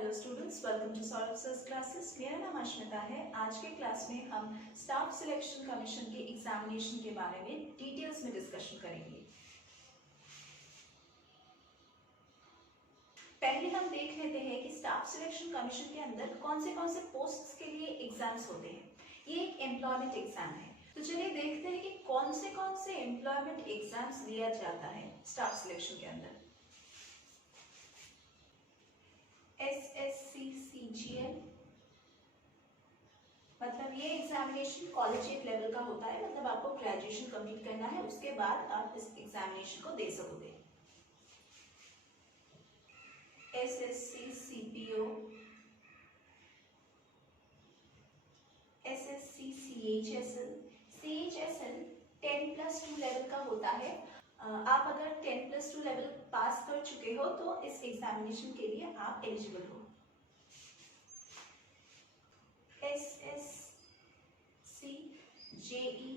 Hello students, welcome to Saurabh sir's classes. मेरा नाम अश्मिता है। आज के क्लास में हम स्टाफ सिलेक्शन कमीशन के एग्जामिनेशन के बारे में डिटेल्स में डिस्कशन करेंगे। पहले हम देख लेते हैं कि स्टाफ सिलेक्शन कमीशन के अंदर कौन से पोस्ट्स के लिए एग्जाम्स होते हैं। ये एक एम्प्लॉयमेंट एग्जाम है, तो चलिए देखते हैं कि कौन से एम्प्लॉयमेंट एग्जाम्स लिया जाता है स्टाफ सिलेक्शन के अंदर। SSC CGL, मतलब ये एग्जामिनेशन कॉलेजिएट लेवल का होता है, मतलब आपको ग्रेजुएशन कंप्लीट करना है, उसके बाद आप इस एग्जामिनेशन को दे सकोगे। SSC CPO, SSC CHSL। CHSL 10+2 level का होता है। आप अगर 10+2 लेवल पास कर चुके हो तो इस एग्जामिनेशन के लिए आप एलिजिबल हो। SSC JE,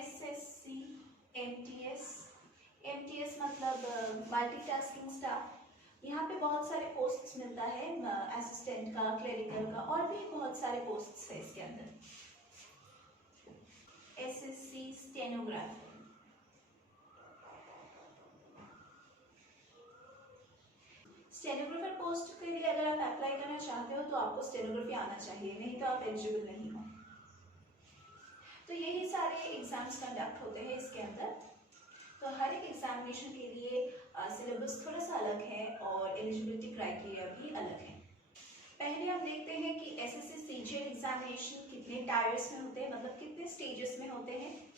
SSC MTS। MTS मतलब मल्टीटास्किंग स्टाफ। यहाँ पे बहुत सारे पोस्ट्स मिलता है, असिस्टेंट का, क्लरिकल का, और भी बहुत सारे पोस्ट्स है इसके अंदर। SSC stenographer. स्टेनोग्राफर पोस्ट के लिए अगर आप अप्लाई करना चाहते हो तो आपको स्टेनोग्राफी आना चाहिए, नहीं तो आप एलिजिबल नहीं हो। तो यही सारे एग्जाम्स कंडक्ट होते हैं इसके अंदर। तो हर एक एग्जामिनेशन के लिए सिलेबस थोड़ा सा अलग है और एलिजिबिलिटी क्राइटेरिया भी अलग है। पहले हम देखते हैं कि SSC CGL एग्जामिनेशन कितने टायर्स में होते हैं, मतलब कितने स्टेजेस में होते हैं।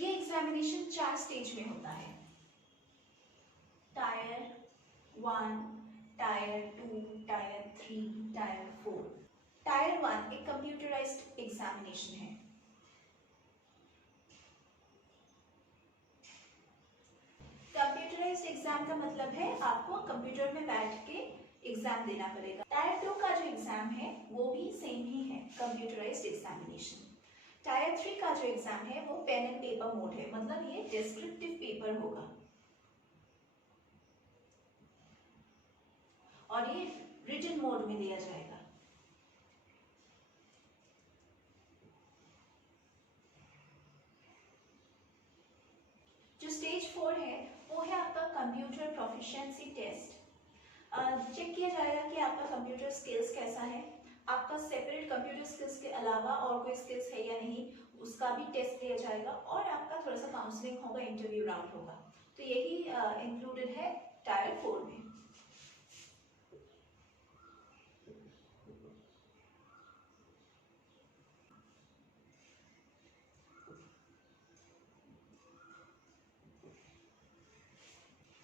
ये एग्जामिनेशन 4 स्टेज में होता है। Tyre 1, tyre 2, tyre 3, tyre 4। Tyre 1 एक कंप्यूटराइज्ड एग्जामिनेशन है। कंप्यूटराइज्ड एग्जाम का मतलब है आपको कंप्यूटर में बैठ के एग्जाम देना पड़ेगा। टायर 2 का जो एग्जाम है वो भी सेम ही है, कंप्यूटराइज्ड एग्जामिनेशन। टायर 3 का जो एग्जाम है वो पेन एंड पेपर मोड है, मतलब ये डिस्क्रिप्टिव पेपर होगा और ये रिटन मोड में दिया जाएगा। जो स्टेज 4 है वो है आपका कंप्यूटर प्रोफिशिएंसी टेस्ट। चेक किया जाएगा कि आपका कंप्यूटर स्किल्स कैसा है, आपका सेपरेट कंप्यूटर स्किल्स के अलावा और कोई स्किल्स है या नहीं, उसका भी टेस्ट लिया जाएगा, और आपका थोड़ा सा काउंसलिंग होगा, इंटरव्यू राउंड होगा। तो यही इंक्लूडेड है टायर 4 में।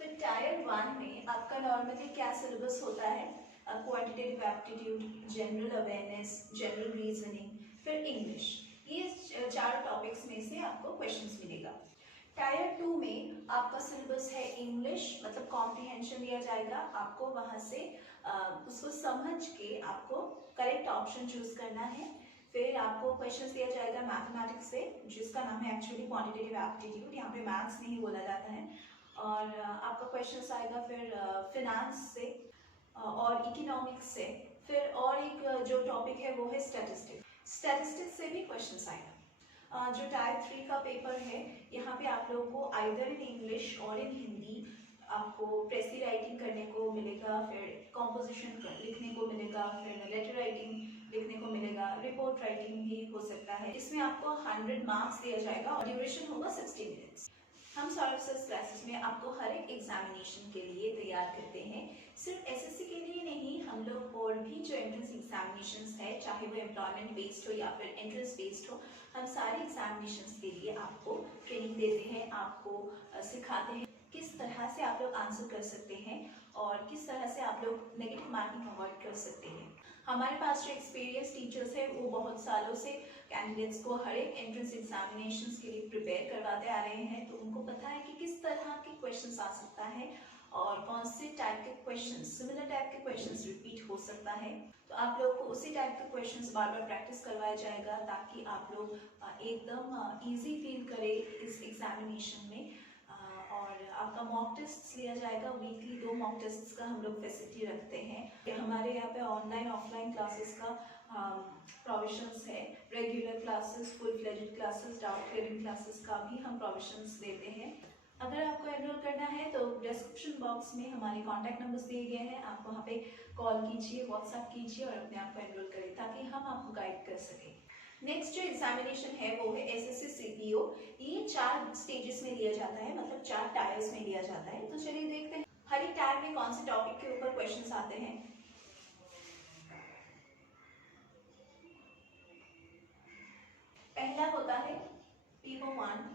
तो टायर 1 में आपका नॉर्मली क्या सिलेबस होता है, quantitative aptitude, general awareness, general reasoning, फिर इंग्लिश। ये 4 टॉपिक्स में से आपको क्वेश्चंस मिलेगा। टायर 2 में आपका सिलेबस है इंग्लिश, मतलब कॉम्प्रिहेंशन दिया जाएगा आपको, वहां से उसको समझ के आपको करेक्ट ऑप्शन चूज करना है। फिर आपको क्वेश्चंस दिया जाएगा मैथमेटिक्स से, जिसका नाम है एक्चुअली क्वांटिटेटिव एप्टीट्यूड, यहाँ पे मैथ्स नहीं बोला जाता है। और आपका क्वेश्चंस आएगा फिर फिनांस से और इकोनॉमिक्स से। फिर और एक जो टॉपिक है वो है स्टैटिस्टिक्स से भी क्वेश्चंस आएगा। जो टायर 3 का पेपर है, यहाँ पे आप लोगों को आइदर इन इंग्लिश और इन हिंदी आपको प्रेसी राइटिंग करने को मिलेगा, फिर कॉम्पोजिशन लिखने को मिलेगा, फिर लेटर राइटिंग लिखने को मिलेगा, रिपोर्ट राइटिंग भी हो सकता है। इसमें आपको 100 मार्क्स दिया जाएगा और ड्यूरेशन होगा 60 मिनट्स। हम सौरभ सर्स क्लासेस में आपको हर एक एग्जामिनेशन के लिए तैयार करते हैं। सिर्फ SSC के लिए नहीं, हम लोग और भी जो एंट्रेंस एग्जामिनेशंस है, चाहे वो एम्प्लॉयमेंट बेस्ड हो या फिर एंट्रेंस बेस्ड हो, हम सारे एग्जामिनेशंस के लिए आपको ट्रेनिंग देते हैं, आपको सिखाते हैं किस तरह से आप लोग आंसर कर सकते हैं और किस तरह से आप लोग नेगेटिव मार्किंग अवॉइड कर सकते हैं। हमारे पास जो एक्सपीरियंस टीचर्स है वो बहुत सालों से कैंडिडेट्स को हर एक एंट्रेंस एग्जामिनेशंस के लिए प्रिपेयर करवाते आ रहे हैं, तो उनको पता है कि किस तरह के क्वेश्चंस आ सकता है और कौन से टाइप के क्वेश्चंस, सिमिलर टाइप के क्वेश्चंस रिपीट हो सकता है। तो आप लोग को उसी टाइप के क्वेश्चंस बार बार प्रैक्टिस करवाया जाएगा ताकि आप लोग एकदम इजी फील करें इस एग्जामिनेशन में। और आपका मॉक टेस्ट लिया जाएगा, वीकली 2 मॉक टेस्ट का हम लोग फैसिलिटी रखते हैं। हमारे यहाँ पे ऑनलाइन ऑफलाइन क्लासेस का प्रोविजंस है, regular classes, full fledged classes, doubt clearing classes का भी हम प्रोविजंस देते हैं। अगर आपको एनरोल करना है तो डिस्क्रिप्शन बॉक्स में हमारे कॉन्टैक्ट नंबर्स दिए गए हैं, आप वहाँ पे कॉल कीजिए, व्हाट्सएप कीजिए और अपने आप को एनरोल करें ताकि हम आपको गाइड कर सकें। नेक्स्ट जो एग्जामिनेशन है वो है एसएससी सीपीओ। ये 4 स्टेजेस में लिया जाता है, मतलब 4 टायर्स में लिया जाता है। तो चलिए देखते हैं हर एक टायर में कौन से टॉपिक के ऊपर क्वेश्चंस आते हैं। पहला होता है पेपर 1,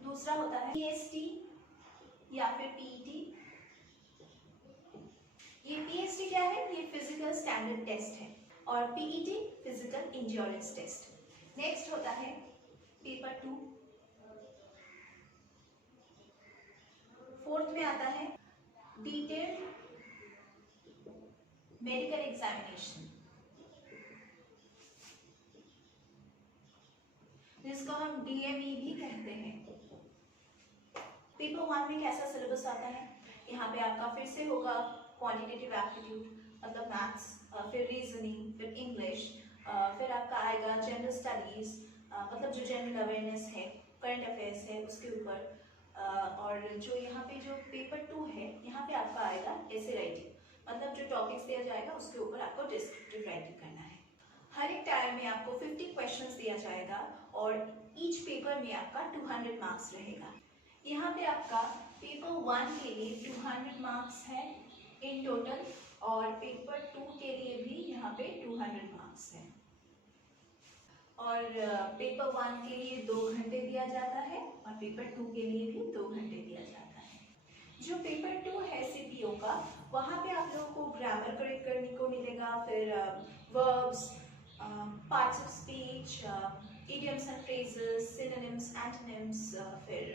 दूसरा होता है पीएसटी या फिर पीईटी। ये पीएसटी क्या है? ये फिजिकल स्टैंडर्ड टेस्ट है और PET physical endurance test. Next होता है पेपर 2, फोर्थ में आता है डिटेल्ड मेडिकल एग्जामिनेशन, जिसको हम डीएमई भी कहते हैं। पेपर 1 में कैसा सिलेबस आता है? यहाँ पे आपका फिर से होगा क्वांटिटेटिव एप्टीट्यूड, मतलब मैथ्स, फिर रीजनिंग, फिर इंग्लिश, फिर आपका आएगा जनरल स्टडीज, मतलब जो जनरल अवेयरनेस है, करंट अफेयर्स है उसके ऊपर, और जो यहाँ पे जो पेपर 2 है यहाँ पे आपका आएगा ऐसे राइटिंग, मतलब जो टॉपिक्स दिया जाएगा उसके ऊपर आपको डिस्क्रिप्टिव राइटिंग करना है। हर एक टायर में आपको 50 क्वेश्चंस दिया जाएगा और ईच पेपर में आपका 200 मार्क्स रहेगा। यहाँ पे आपका पेपर 1 के लिए 200 मार्क्स है इन टोटल और पेपर 2 के लिए भी यहाँ पे 200 मार्क्स है। और पेपर 1 के लिए 2 घंटे दिया जाता है और पेपर 2 के लिए भी 2 घंटे दिया जाता है। जो पेपर 2 है सीपीओ का, वहाँ पे आप लोगों को ग्रामर करेक्ट करने को मिलेगा, फिर verbs, parts of speech, idioms and phrases, synonyms, antonyms, फिर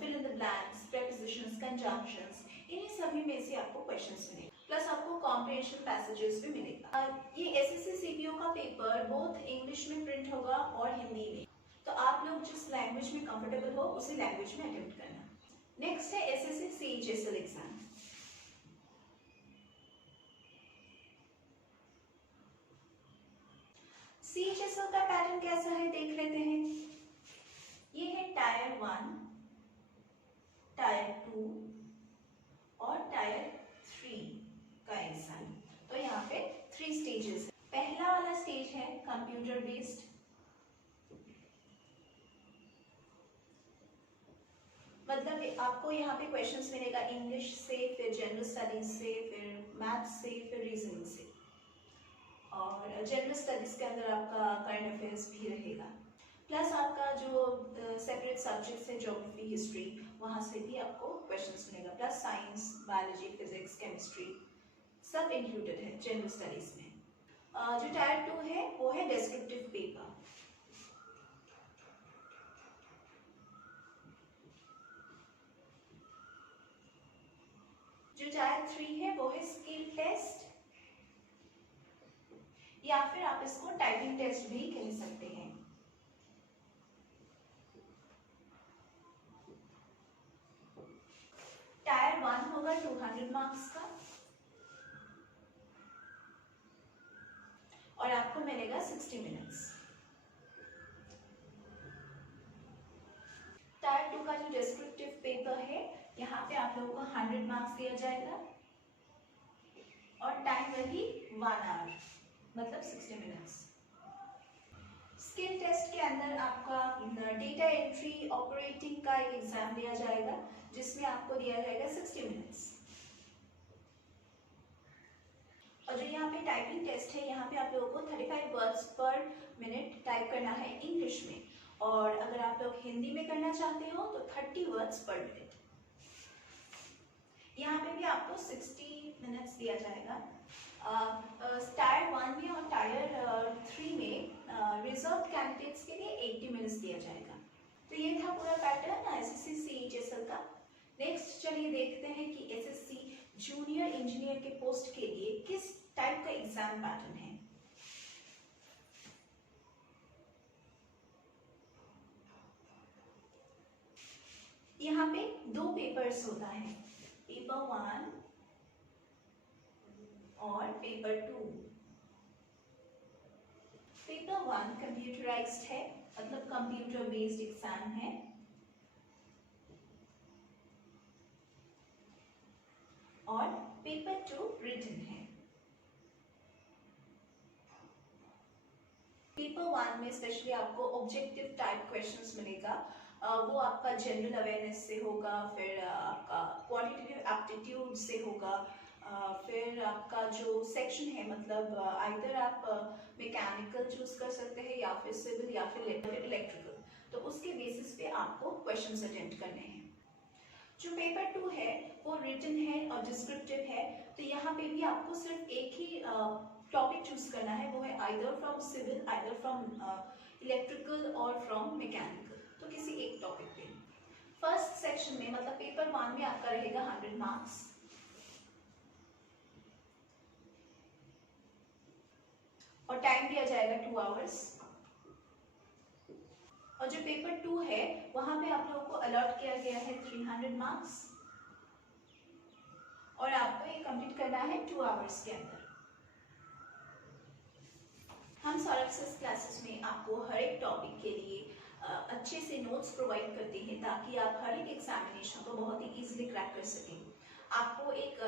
fill in the blanks, prepositions, conjunctions, इन्हीं सभी में से आपको क्वेश्चंस मिलेंगे। प्लस आपको कॉम्प्रिहेंशन पैसेजेस भी मिलेगा। ये एसएससी सीपीओ का पेपर बोथ इंग्लिश में प्रिंट होगा और हिंदी में, तो आप लोग जिस लैंग्वेज में कंफर्टेबल हो उसी लैंग्वेज में अटेम्प्ट करना। नेक्स्ट है एसएससी सीएचएसएल एग्जाम। सीएचएसएल का पैटर्न कैसा है देख लेते हैं। ये है टायर 1, टायर 2 और टायर 3 का एग्जाम। तो यहाँ पे 3 स्टेजेस है। पहला वाला स्टेज है कंप्यूटर बेस्ड, मतलब आपको यहाँ पे क्वेश्चंस मिलेगा इंग्लिश से, फिर जनरल स्टडीज से, फिर मैथ्स से, फिर रीजनिंग से, और जनरल स्टडीज के अंदर आपका करंट अफेयर्स भी रहेगा। प्लस आपका जो सेपरेट सब्जेक्ट्स है ज्योग्राफी, हिस्ट्री, वहाँ से भी आपको क्वेश्चंस मिलेगा। Plus science, biology, physics, chemistry सब इंक्लूडेड है जनरल स्टडीज में। जो टायर 2 है वो है डिस्क्रिप्टिव पेपर। जो टायर 3 है वो है स्किल टेस्ट, या फिर आप इसको टाइपिंग टेस्ट भी कह सकते हैं। टायर 1 होगा 200 मार्क्स का और आपको मिलेगा 60 मिनट्स। टायर 2 का जो डिस्क्रिप्टिव पेपर है यहाँ पे आप लोगों को 100 मार्क्स दिया जाएगा और टाइम वही 1 आवर, मतलब 60 मिनट्स। स्किल टेस्ट के अंदर आपका डेटा एंट्री ऑपरेटिंग का एक एग्जाम दिया जाएगा जिसमें आपको दिया जाएगा 60 मिनट्स। और जो यहाँ पे टाइपिंग टेस्ट है यहाँ पे आप लोगों को 35 वर्ड्स पर मिनट टाइप करना है इंग्लिश में, और अगर आप लोग हिंदी में करना चाहते हो तो 30 वर्ड्स पर मिनट। यहाँ पे भी आपको 60 मिनट्स दिया जाएगा। टायर 1 में और टायर 3 में रिजर्व कैंडिडेट्स के लिए 80 मिनट्स दिया जाएगा। तो ये था पूरा पैटर्न एसएससी सीईटीएसएल का। नेक्स्ट चलिए देखते हैं कि एसएससी जूनियर इंजीनियर के पोस्ट के लिए किस टाइप का एग्जाम पैटर्न है। यहाँ पे 2 पेपर्स होता है, पेपर 1 और पेपर 2। पेपर 1 कंप्यूटराइज्ड है, मतलब कंप्यूटर बेस्ड एग्जाम है, और पेपर 2 रिटन है। पेपर 1 में स्पेशली आपको ऑब्जेक्टिव टाइप क्वेश्चंस मिलेगा, वो आपका जनरल अवेयरनेस से होगा, फिर आपका क्वांटिटेटिव एप्टीट्यूड से होगा, फिर आपका जो सेक्शन है मतलब आइदर आप मैकेनिकल चूज कर सकते हैं या फिर सिविल या फिर इलेक्ट्रिकल, तो उसके बेसिस पे आपको क्वेश्चंस अटेम्प्ट करने हैं। जो पेपर 2 है वो रिटन है और डिस्क्रिप्टिव है, तो यहाँ पे भी आपको सिर्फ एक ही टॉपिक चूज करना है, वो है either from civil, either from electrical और फ्रॉम मैकेनिकल, तो किसी एक टॉपिक पे। फर्स्ट सेक्शन में मतलब पेपर 1 में आपका रहेगा 100 मार्क्स, और टाइम दिया जाएगा 2 आवर्स। और जो पेपर 2 है वहां पे आप लोगों को अलॉट किया गया है 300 मार्क्स, और आपको ये कंप्लीट करना है 2 आवर्स के अंदर। हम सॉलिड क्लासेस में आपको हर एक टॉपिक के लिए अच्छे से नोट्स प्रोवाइड करते हैं ताकि आप हर एक एग्जामिनेशन को बहुत ही इजीली क्रैक कर सकें। आपको एक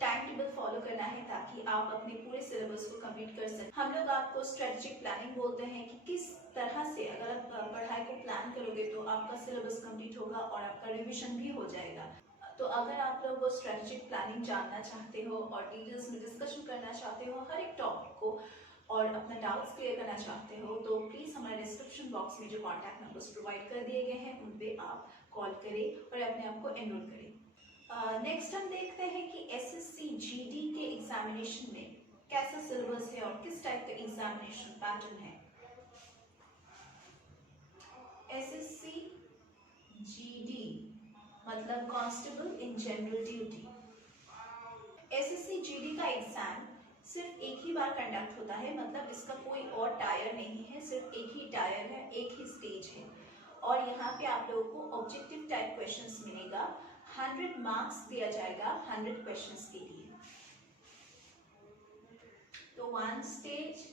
टाइम टेबल फॉलो करना है ताकि आप अपने पूरे सिलेबस को कंप्लीट कर सकें। हम लोग आपको स्ट्रेटेजिक प्लानिंग बोलते हैं कि किस तरह से अगर आप पढ़ाई को प्लान करोगे तो आपका सिलेबस कंप्लीट होगा और आपका रिविजन भी हो जाएगा। तो अगर आप लोग वो स्ट्रेटेजिक प्लानिंग जानना चाहते हो और डिटेल्स में डिस्कशन करना चाहते हो हर एक टॉपिक को और अपना डाउट्स क्लियर करना चाहते हो, तो प्लीज़ हमारे डिस्क्रिप्शन बॉक्स में जो कॉन्टैक्ट नंबर्स प्रोवाइड कर दिए गए हैं उन पे आप कॉल करें और अपने आप को एनरोल करें। नेक्स्ट हम देखते हैं कि एसएससी जीडी के एग्जामिनेशन में कैसा सिलेबस है और किस टाइप का एग्जामिनेशन पैटर्न है। एसएससी जीडी मतलब constable in general duty. SSC GD का एग्जाम सिर्फ एक ही बार कंडक्ट होता है, मतलब इसका कोई और टायर नहीं है, सिर्फ एक ही टायर है, एक ही स्टेज है, और यहाँ पे आप लोगों को ऑब्जेक्टिव टाइप क्वेश्चंस मिलेगा। 100 मार्क्स दिया जाएगा 100 क्वेश्चंस के लिए। तो 1 स्टेज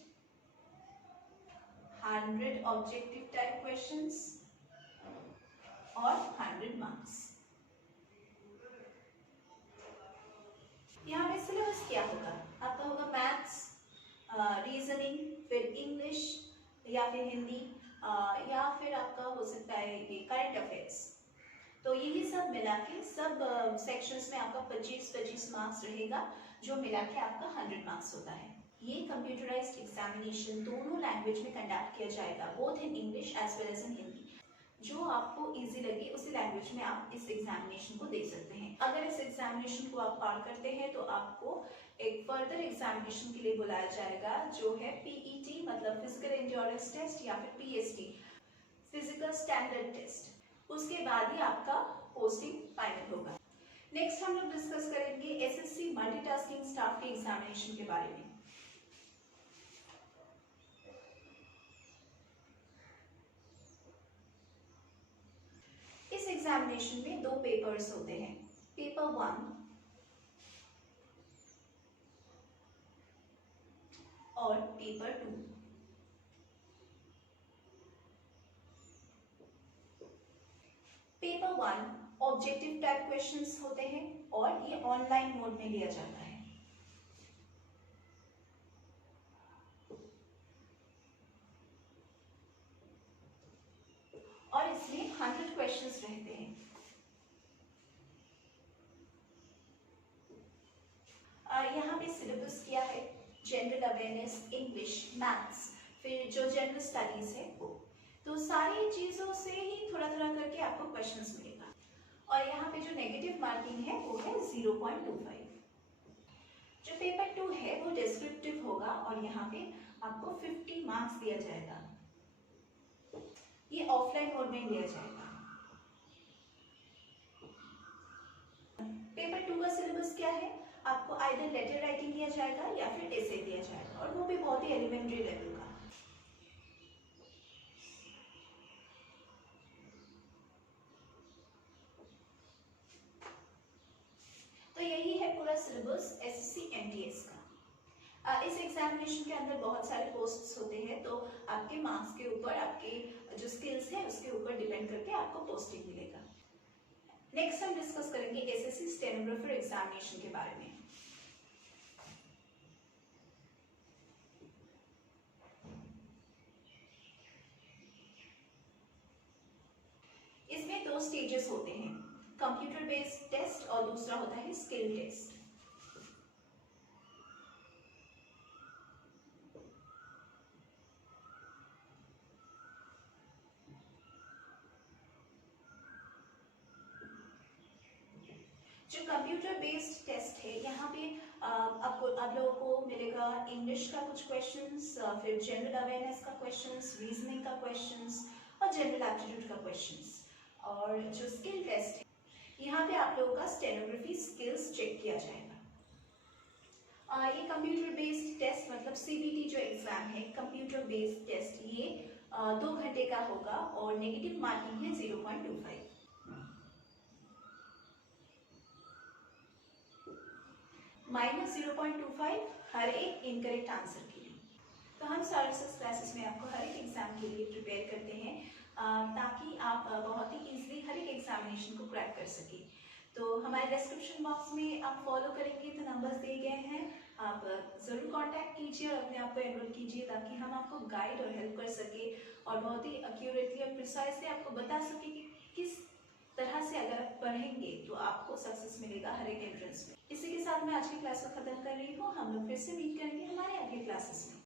100 ऑब्जेक्टिव टाइप क्वेश्चंस और 100 मार्क्स। यहाँ पे सिलेबस क्या होगा, आपका होगा मैथ्स, रीजनिंग, फिर इंग्लिश या फिर हिंदी, या फिर आपका हो सकता है ये करंट अफेयर्स। तो यही सब मिला के सब सेक्शंस में आपका 25-25 मार्क्स रहेगा, जो मिला के आपका 100 मार्क्स होता है। ये कंप्यूटराइज्ड एग्जामिनेशन दोनों लैंग्वेज में कंडक्ट किया जाएगा, both in English as well as in Hindi. जो आपको इजी लगे उसी लैंग्वेज में आप इस एग्जामिनेशन को दे सकते हैं। अगर इस एग्जामिनेशन को आप पार करते हैं तो आपको एक फर्दर एग्जामिनेशन के लिए बुलाया जाएगा, जो है पीईटी मतलब फिजिकल एंड्योरेंस टेस्ट या फिर पीएसटी फिजिकल स्टैंडर्ड टेस्ट। उसके बाद ही आपका पोस्टिंग फाइनल होगा। नेक्स्ट हम लोग डिस्कस करेंगे एसएससी मल्टीटास्किंग स्टाफ के एग्जामिनेशन के बारे में। इस एग्जामिनेशन में 2 पेपर्स होते हैं, पेपर 1 और paper 2। Paper 1 objective type questions होते हैं और ये ऑनलाइन मोड में लिया जाता है। और इसमें 100 क्वेश्चंस रहते हैं। यहाँ पे सिलेबस क्या है, जनरल अवेयरनेस, इंग्लिश, मैथ्स, फिर जो जनरल स्टडीज है वो, तो सारी चीजों से ही थोड़ा थोड़ा करके आपको क्वेश्चंस मिलेगा। और यहाँ पे जो नेगेटिव मार्किंग है वो है 0.25। जो पेपर 2 है वो डिस्क्रिप्टिव होगा और यहाँ पे आपको 50 मार्क्स दिया जाएगा। ये ऑफलाइन मोड में लिया जाएगा। पेपर 2 का सिलेबस क्या है? आपको आइदर लेटर राइटिंग दिया जाएगा या फिर एसे दिया जाएगा, और वो भी बहुत ही एलिमेंट्री लेवल का। तो यही है पूरा सिलेबस एसएससी एमटीएस का। इस एग्जामिनेशन के अंदर बहुत सारे पोस्ट्स होते हैं, तो आपके मार्क्स के ऊपर, आपके जो स्किल्स है उसके ऊपर डिपेंड करके आपको पोस्टिंग मिलेगा। नेक्स्ट हम डिस्कस करेंगे एसएससी स्टेनोग्राफर एग्जामिनेशन के बारे में। इसमें 2 स्टेजेस होते हैं, कंप्यूटर बेस्ड टेस्ट और दूसरा होता है स्किल टेस्ट। जो कंप्यूटर बेस्ड टेस्ट है, यहाँ पे आप लोगों को मिलेगा इंग्लिश का कुछ क्वेश्चंस, फिर जनरल अवेयरनेस का क्वेश्चंस, रीजनिंग का क्वेश्चंस और जनरल एप्टीट्यूड का क्वेश्चंस। और जो स्किल टेस्ट है, यहाँ पे आप लोगों का स्टेनोग्राफी स्किल्स चेक किया जाएगा। ये कंप्यूटर बेस्ड टेस्ट मतलब सीबीटी जो एग्जाम है, कंप्यूटर बेस्ड टेस्ट, ये 2 घंटे का होगा और नेगेटिव मार्किंग है 0.25। -0.25 हर एक इनकरेक्ट आंसर के लिए। तो हम सर्विसेज क्लासेस में आपको हर एक एग्जाम के लिए प्रिपेयर करते हैं, ताकि आप बहुत ही इजीली हर एक एग्जामिनेशन को क्रैक कर सके। तो हमारे डिस्क्रिप्शन बॉक्स में आप फॉलो करेंगे तो नंबर्स दिए गए हैं, आप ज़रूर कांटेक्ट कीजिए और अपने आप को एनरोल कीजिए, ताकि हम आपको गाइड और हेल्प कर सके और बहुत ही एक्यूरेटली और प्रिसाइसली आपको बता सके कि किस तरह से अगर आप पढ़ेंगे तो आपको सक्सेस मिलेगा हर एक एंट्रेंस में। इसी के साथ मैं आज की क्लास को खत्म कर रही हूँ। हम लोग फिर से मीट करेंगे हमारे अगले क्लासेस में।